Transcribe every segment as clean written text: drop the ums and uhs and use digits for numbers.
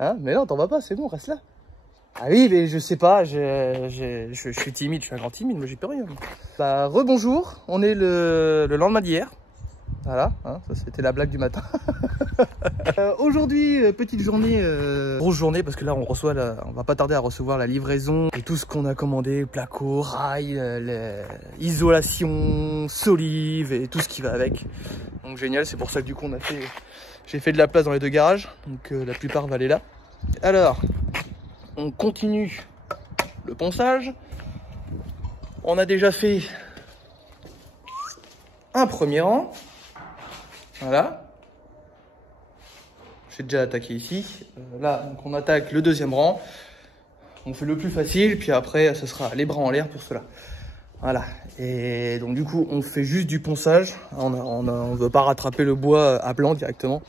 Hein? Mais non, t'en vas pas, c'est bon, reste là. Ah oui, mais je sais pas, je suis timide, je suis un grand timide, moi j'y peux rien. Bah, rebonjour, on est le lendemain d'hier. Voilà, hein, ça c'était la blague du matin. Aujourd'hui, petite journée, grosse journée, parce que là on va pas tarder à recevoir la livraison et tout ce qu'on a commandé, placo, rail, isolation, solive et tout ce qui va avec. Donc génial, c'est pour ça que du coup j'ai fait de la place dans les deux garages, donc la plupart va aller là. Alors, on continue le ponçage. On a déjà fait un premier rang. Voilà. J'ai déjà attaqué ici. Là, donc on attaque le deuxième rang. On fait le plus facile, puis après, ce sera les bras en l'air pour cela. Voilà. Et donc du coup, on fait juste du ponçage. On veut pas rattraper le bois à blanc directement,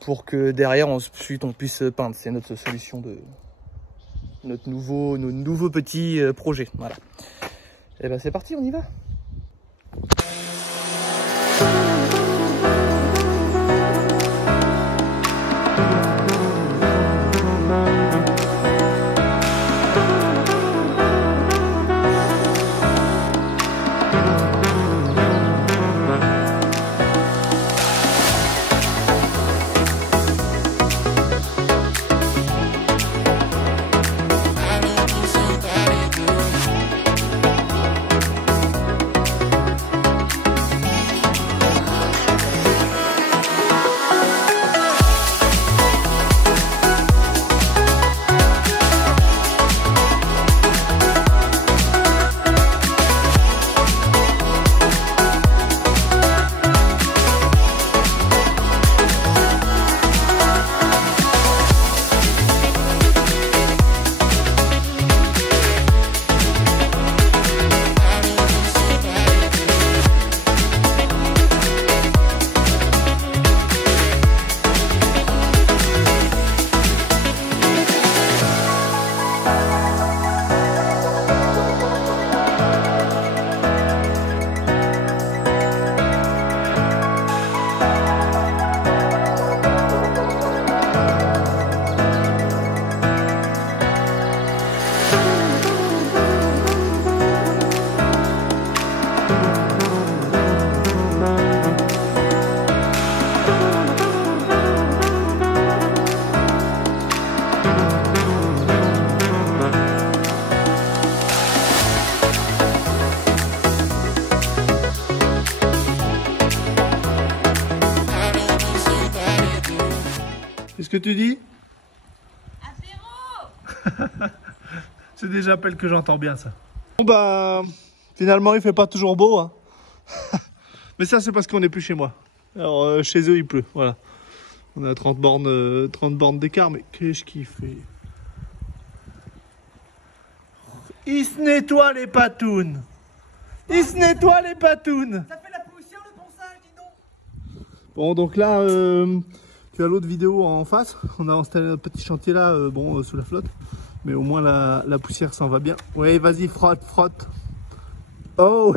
pour que derrière, ensuite, on puisse peindre. C'est notre solution de notre nouveau petit projet. Voilà. Et ben c'est parti, on y va. Qu'est-ce que tu dis? Apéro. C'est des appels que j'entends bien, ça. Bon bah, finalement il fait pas toujours beau, hein. Mais ça c'est parce qu'on n'est plus chez moi. Alors chez eux il pleut, voilà. On a 30 bornes d'écart, mais qu'est-ce qu'il fait? Il se nettoie les patounes. Il se nettoie les patounes. Ça fait la poussière le ponçage, dis donc. Bon donc là, tu as l'autre vidéo en face. On a installé notre petit chantier là, sous la flotte. Mais au moins la poussière s'en va bien. Oui, vas-y, frotte, frotte. Oh.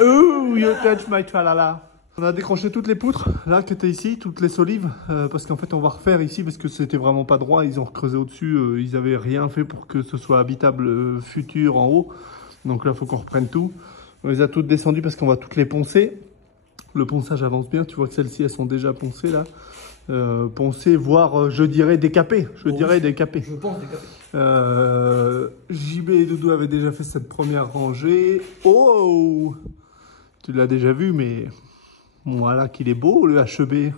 Ooh, you touch my tralala. On a décroché toutes les poutres, là, qui étaient ici, toutes les solives. Parce qu'en fait, on va refaire ici, parce que c'était vraiment pas droit. Ils ont recreusé au-dessus. Ils avaient rien fait pour que ce soit habitable futur en haut. Donc là, il faut qu'on reprenne tout. On les a toutes descendues parce qu'on va toutes les poncer. Le ponçage avance bien. Tu vois que celles-ci, elles sont déjà poncées, là. Poncées, voire, je dirais, décapées. Je dirais décapées. Je pense décapées. JB et Doudou avaient déjà fait cette première rangée. Oh! Tu l'as déjà vu, mais voilà qu'il est beau, le HEB.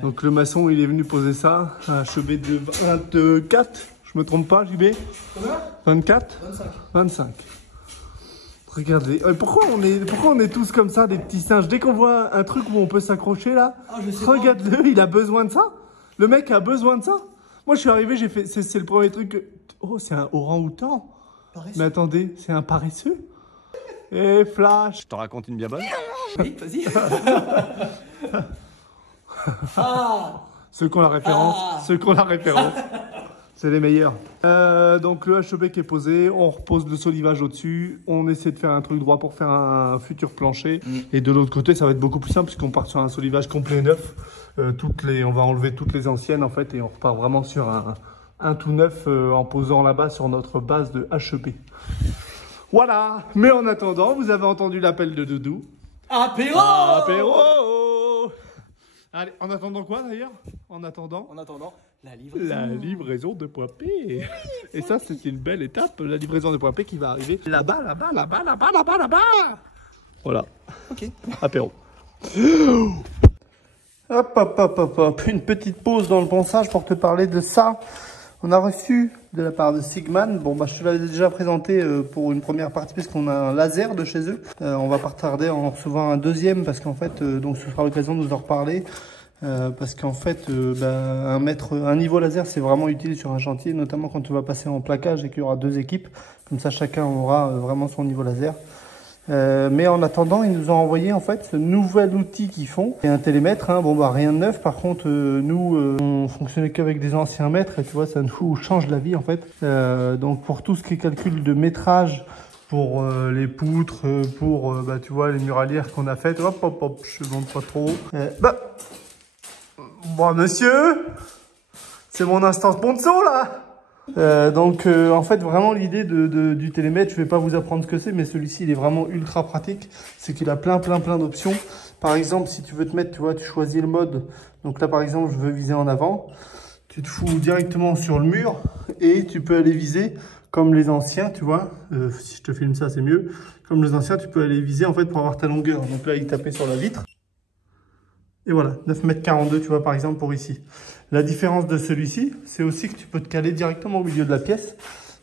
Donc le maçon, il est venu poser ça. Un HEB de 24. Je me trompe pas, JB? Combien? 24? 25. Regardez. Pourquoi on est tous comme ça, des petits singes? Dès qu'on voit un truc où on peut s'accrocher là, regarde-le, il a besoin de ça. Le mec a besoin de ça. Moi, je suis arrivé, j'ai fait. C'est le premier truc que. Oh, c'est un orang-outan. Mais attendez, c'est un paresseux. Et Flash. Je t'en raconte une bien bonne. Oui, vas-y. Ah. Ceux qui ont la référence. Ceux qui ont la référence. C'est les meilleurs. Donc le HEB qui est posé, on repose le solivage au-dessus, on essaie de faire un truc droit pour faire un futur plancher. Et de l'autre côté, ça va être beaucoup plus simple puisqu'on part sur un solivage complet neuf. On va enlever toutes les anciennes en fait et on repart vraiment sur un tout neuf en posant là-bas sur notre base de HEB. Voilà. Mais en attendant, vous avez entendu l'appel de Doudou. Apéro! Apéro! Allez, en attendant quoi d'ailleurs? En attendant la livraison de point P. Oui, et ça, c'est une belle étape, la livraison de point P qui va arriver là-bas. Voilà. Ok. Apéro. Hop. Une petite pause dans le ponçage pour te parler de ça. On a reçu de la part de Sigman. Bon, bah, je te l'avais déjà présenté pour une première partie puisqu'on a un laser de chez eux. On va pas retarder en recevant un deuxième parce qu'en fait, donc ce sera l'occasion de nous en reparler. Parce qu'en fait, un niveau laser, c'est vraiment utile sur un chantier, notamment quand tu vas passer en plaquage et qu'il y aura 2 équipes. Comme ça, chacun aura vraiment son niveau laser. Mais en attendant, ils nous ont envoyé en fait ce nouvel outil qu'ils font. C'est un télémètre, hein. Bon bah rien de neuf. Par contre, nous, on fonctionnait qu'avec des anciens mètres et tu vois, ça nous change la vie en fait. Donc pour tout ce qui est calcul de métrage, pour les poutres, pour bah tu vois les muralières qu'on a faites. Hop, je monte pas trop. Bon monsieur, c'est mon instant ponceau là. En fait vraiment l'idée du télémètre, je vais pas vous apprendre ce que c'est, mais celui-ci il est vraiment ultra pratique. C'est qu'il a plein d'options. Par exemple, si tu veux te mettre, tu vois, tu choisis le mode. Donc là par exemple, je veux viser en avant. Tu te fous directement sur le mur et tu peux aller viser comme les anciens, tu vois. Si je te filme ça, c'est mieux. Comme les anciens, tu peux aller viser en fait pour avoir ta longueur. Donc là, il tapait sur la vitre. Et voilà, 9,42 m, tu vois, par exemple, pour ici. La différence de celui-ci, c'est aussi que tu peux te caler directement au milieu de la pièce.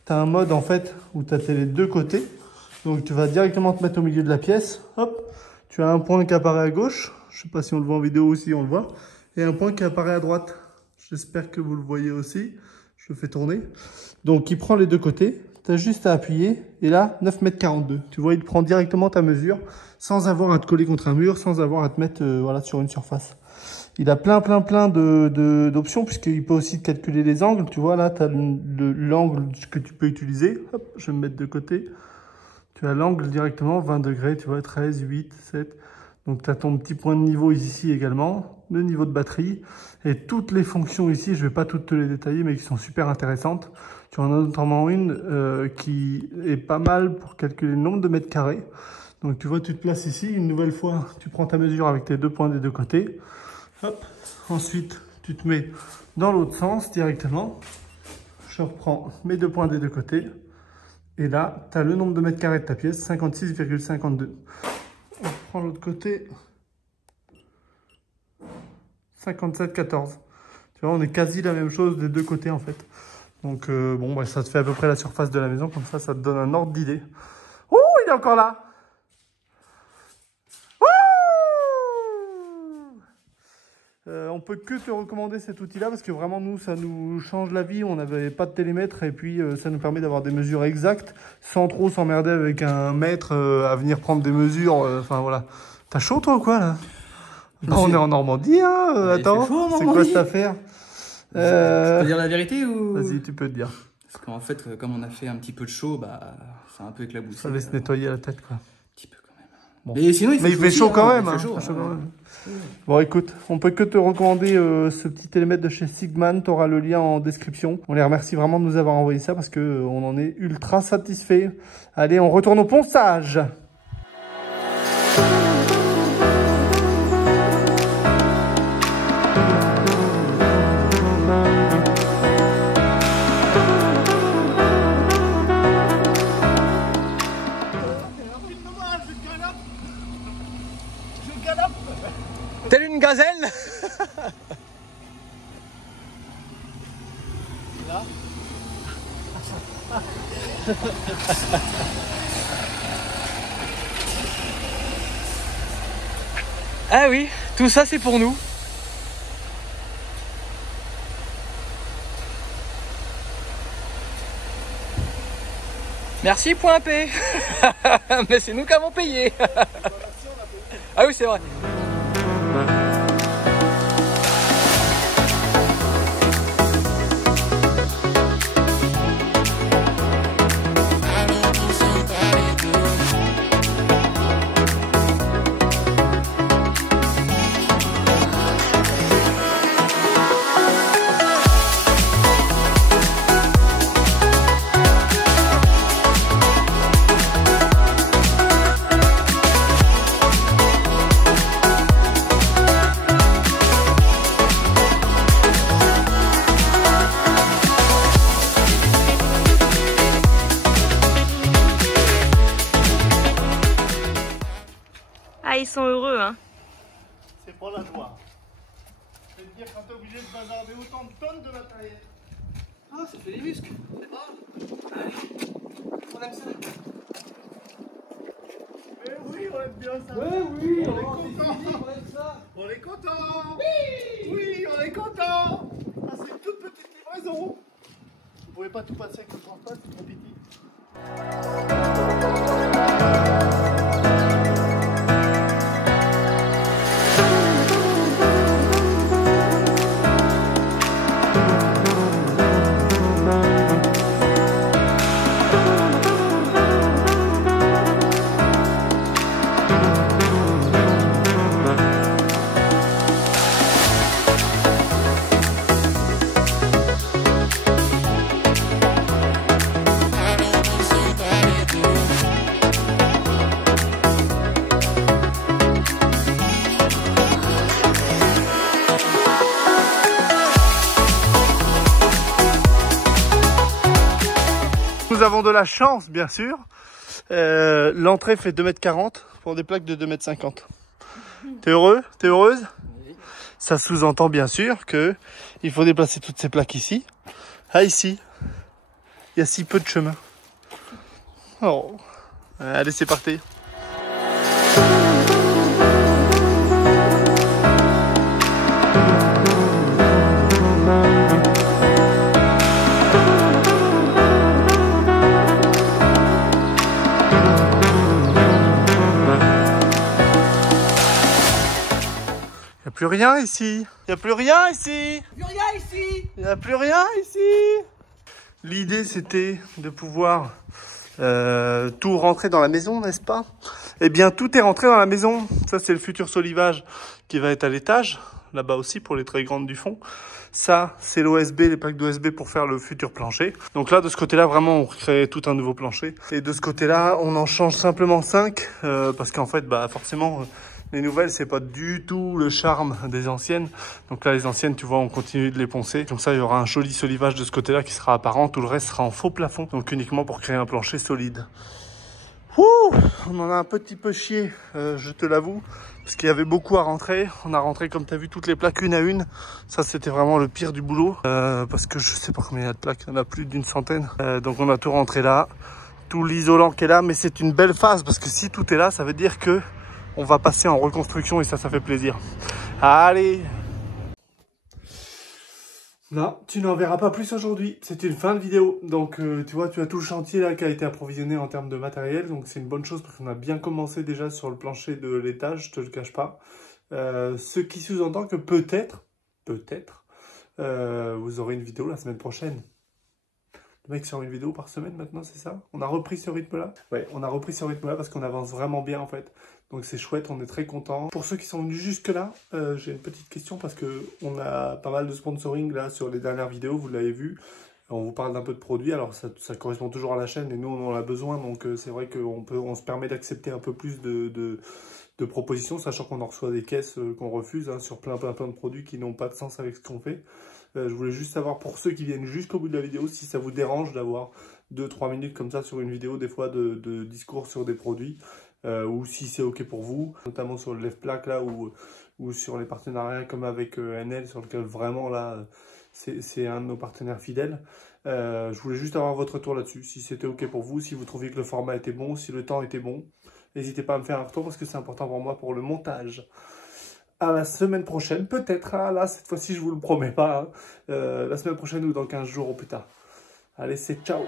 Tu as un mode, en fait, où tu as les deux côtés. Donc, tu vas directement te mettre au milieu de la pièce. Hop, tu as un point qui apparaît à gauche. Je sais pas si on le voit en vidéo ou si on le voit. Et un point qui apparaît à droite. J'espère que vous le voyez aussi. Je le fais tourner. Donc, il prend les deux côtés. Tu as juste à appuyer. Et là, 9,42 m. Tu vois, il prend directement ta mesure sans avoir à te coller contre un mur, sans avoir à te mettre voilà, sur une surface. Il a plein d'options puisqu'il peut aussi calculer les angles. Tu vois, là, tu as l'angle que tu peux utiliser. Hop, je vais me mettre de côté. Tu as l'angle directement, 20 degrés, tu vois, 13, 8, 7. Donc, tu as ton petit point de niveau ici également, le niveau de batterie. Et toutes les fonctions ici, je ne vais pas toutes te les détailler, mais qui sont super intéressantes. Tu en as notamment une qui est pas mal pour calculer le nombre de mètres carrés. Donc, tu vois, tu te places ici. Une nouvelle fois, tu prends ta mesure avec tes 2 points des 2 côtés. Hop. Ensuite, tu te mets dans l'autre sens directement. Je reprends mes 2 points des 2 côtés. Et là, tu as le nombre de mètres carrés de ta pièce, 56,52. On reprend l'autre côté. 57,14. Tu vois, on est quasi la même chose des 2 côtés en fait. Donc, bon, bah, ça te fait à peu près la surface de la maison. Comme ça te donne un ordre d'idée. Oh, il est encore là! On peut que te recommander cet outil-là parce que vraiment, nous, ça nous change la vie. On n'avait pas de télémètre et puis ça nous permet d'avoir des mesures exactes sans trop s'emmerder avec un mètre à venir prendre des mesures. Enfin, voilà. T'as chaud, toi, ou quoi, là? Non, on est en Normandie, hein. Attends, c'est quoi cette affaire? Je peux dire la vérité ou... Vas-y, tu peux te dire. Parce qu'en fait, comme on a fait un petit peu de chaud, bah, c'est un peu éclabousé. Ça laisse nettoyer la tête, quoi. Un petit peu quand même. Bon. Mais sinon, il fait chaud quand même. Il fait chaud, quand même. Bon, écoute, on peut que te recommander ce petit télémètre de chez Sigman. Tu auras le lien en description. On les remercie vraiment de nous avoir envoyé ça parce que on en est ultra satisfait. Allez, on retourne au ponçage. Telle une gazelle. Là. Ah oui, tout ça c'est pour nous. Merci point P. Mais c'est nous qui avons payé. Ah oui, c'est vrai. Pour la joie. C'est-à-dire quand t'es obligé de bazarder autant de tonnes de matériel. Ah, ça fait des muscles. C'est pas. Allez, on aime ça. Mais oui, on aime bien ça. Ouais, oui, on est content. On aime ça. On est content. Oui, oui, on est content. Ah, c'est une toute petite livraison. Vous pouvez pas tout passer avec le transport, c'est trop petit. Nous avons de la chance, bien sûr. L'entrée fait 2,40 m pour des plaques de 2,50 m. T'es heureux? T'es heureuse? Oui. Ça sous-entend bien sûr que il faut déplacer toutes ces plaques ici. Ah, ici. Il y a si peu de chemin. Oh. Allez, c'est parti. Plus rien ici. Il n'y a plus rien ici. Plus rien ici. Il n'y a plus rien ici. L'idée c'était de pouvoir tout rentrer dans la maison, n'est-ce pas? Eh bien tout est rentré dans la maison. Ça c'est le futur solivage qui va être à l'étage. Là-bas aussi pour les très grandes du fond. Ça c'est l'OSB, les plaques d'OSB pour faire le futur plancher. Donc là de ce côté-là vraiment on crée tout un nouveau plancher. Et de ce côté-là on en change simplement 5 parce qu'en fait bah forcément... les nouvelles, c'est pas du tout le charme des anciennes. Donc là, les anciennes, tu vois, on continue de les poncer. Comme ça, il y aura un joli solivage de ce côté-là qui sera apparent. Tout le reste sera en faux plafond. Donc uniquement pour créer un plancher solide. Ouh, on en a un petit peu chié, je te l'avoue. Parce qu'il y avait beaucoup à rentrer. On a rentré, comme tu as vu, toutes les plaques une à une. Ça, c'était vraiment le pire du boulot. Parce que je sais pas combien il y a de plaques. Il y en a plus d'une centaine. Donc on a tout rentré là. Tout l'isolant qui est là. Mais c'est une belle phase. Parce que si tout est là, ça veut dire que on va passer en reconstruction et ça fait plaisir. Allez! Non, tu n'en verras pas plus aujourd'hui. C'est une fin de vidéo. Donc, tu vois, tu as tout le chantier là qui a été approvisionné en termes de matériel. Donc, c'est une bonne chose parce qu'on a bien commencé déjà sur le plancher de l'étage, je te le cache pas. Ce qui sous-entend que peut-être, vous aurez une vidéo la semaine prochaine. Le mec sort une vidéo par semaine maintenant, c'est ça? On a repris ce rythme-là? Ouais, on a repris ce rythme-là parce qu'on avance vraiment bien en fait. Donc c'est chouette, on est très contents. Pour ceux qui sont venus jusque-là, j'ai une petite question parce que on a pas mal de sponsoring là sur les dernières vidéos, vous l'avez vu. On vous parle d'un peu de produits, alors ça correspond toujours à la chaîne et nous on en a besoin. Donc c'est vrai qu'on se permet d'accepter un peu plus de propositions, sachant qu'on en reçoit des caisses qu'on refuse hein, sur plein de produits qui n'ont pas de sens avec ce qu'on fait. Je voulais juste savoir pour ceux qui viennent jusqu'au bout de la vidéo si ça vous dérange d'avoir 2-3 minutes comme ça sur une vidéo des fois de discours sur des produits ou si c'est ok pour vous, notamment sur le lève-plaque là ou sur les partenariats comme avec NL sur lequel vraiment là c'est un de nos partenaires fidèles. Je voulais juste avoir votre retour là-dessus, si c'était ok pour vous, si vous trouviez que le format était bon, si le temps était bon. N'hésitez pas à me faire un retour parce que c'est important pour moi pour le montage. À la semaine prochaine, peut-être. Ah, là, cette fois-ci, je vous le promets pas. Hein. La semaine prochaine ou dans 15 jours ou plus tard. Allez, c'est ciao.